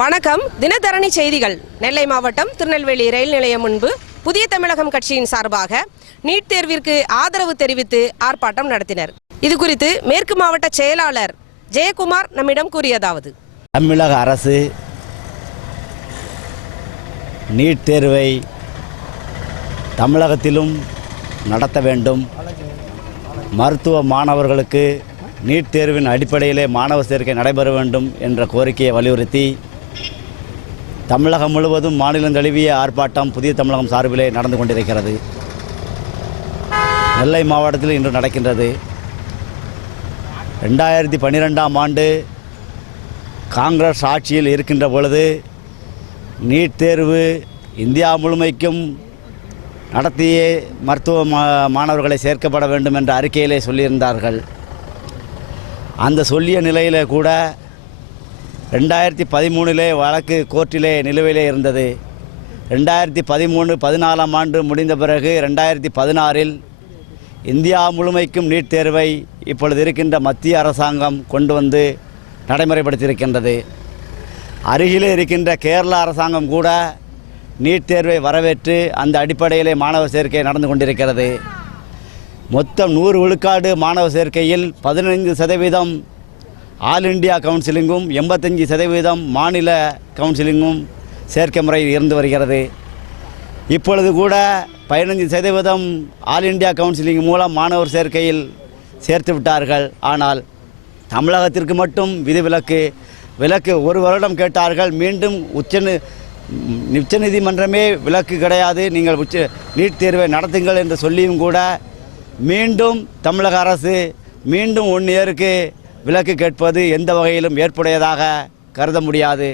வணக்கம். தினதரணி செய்திகள். நெல்லை மாவட்டம் திருநெல்வேலி ரயில் நிலையம் முன்பு புதிய தமிழகம் கட்சியின் சார்பாக நீட் தேர்விற்கு ஆதரவு தெரிவித்து ஆர்ப்பாட்டம் நடத்தினர். இது குறித்து மேற்கு மாவட்ட செயலாளர் ஜெயக்குமார் நம்மிடம் கூறியதாவது: தமிழக அரசு நீட் தேர்வை தமிழகத்திலும் நடத்த வேண்டும். மருத்துவ மாணவர்களுக்கு நீட் தேர்வின் அடிப்படையிலே மாணவர் சேர்க்கை நடைபெற வேண்டும் என்ற கோரிக்கையை வலியுறுத்தி தமிழகம் முழுவதும் மாநிலம் தழுவிய ஆர்ப்பாட்டம் புதிய தமிழகம் சார்பிலே நடந்து கொண்டிருக்கிறது. நெல்லை மாவட்டத்தில் இன்று நடக்கின்றது. 2012ஆம் ஆண்டு காங்கிரஸ் ஆட்சியில் இருக்கின்ற பொழுது நீட் தேர்வு இந்தியா முழுமைக்கும் நடத்தியே மருத்துவ மாணவர்களை சேர்க்கப்பட வேண்டும் என்ற அறிக்கையிலே சொல்லியிருந்தார்கள். அந்த சொல்லிய நிலையிலே கூட 2013 வழக்கு கோர்ட்டிலே நிலுவையிலே இருந்தது. 2013-14ஆம் ஆண்டு முடிந்த பிறகு 2016இல் இந்தியா முழுமைக்கும் நீட் தேர்வை இப்பொழுது இருக்கின்ற மத்திய அரசாங்கம் கொண்டு வந்து நடைமுறைப்படுத்தியிருக்கின்றது. அருகிலே இருக்கின்ற கேரள அரசாங்கம் கூட நீட் தேர்வை வரவேற்று அந்த அடிப்படையிலே மாணவர் சேர்க்கை நடந்து கொண்டிருக்கிறது. மொத்தம் 100 விழுக்காடு மாணவர் சேர்க்கையில் 15% ஆல் இண்டியா கவுன்சிலிங்கும் 85% மாநில கவுன்சிலிங்கும் சேர்க்கை முறை இருந்து வருகிறது. இப்பொழுது கூட 15% ஆல் இண்டியா கவுன்சிலிங் மூலம் மாணவர் சேர்க்கையில் சேர்த்து விட்டார்கள். ஆனால் தமிழகத்திற்கு மட்டும் விலக்கு 1 வருடம் கேட்டார்கள். மீண்டும் உச்சநீதிமன்றமே விலக்கு கிடையாது, நீங்கள் நீட் தேர்வை நடத்துங்கள் என்று சொல்லியும் கூட மீண்டும் தமிழக அரசு மீண்டும் 1 இயருக்கு விலக்கு கேட்பது எந்த வகையிலும் ஏற்புடையதாக கருத முடியாது.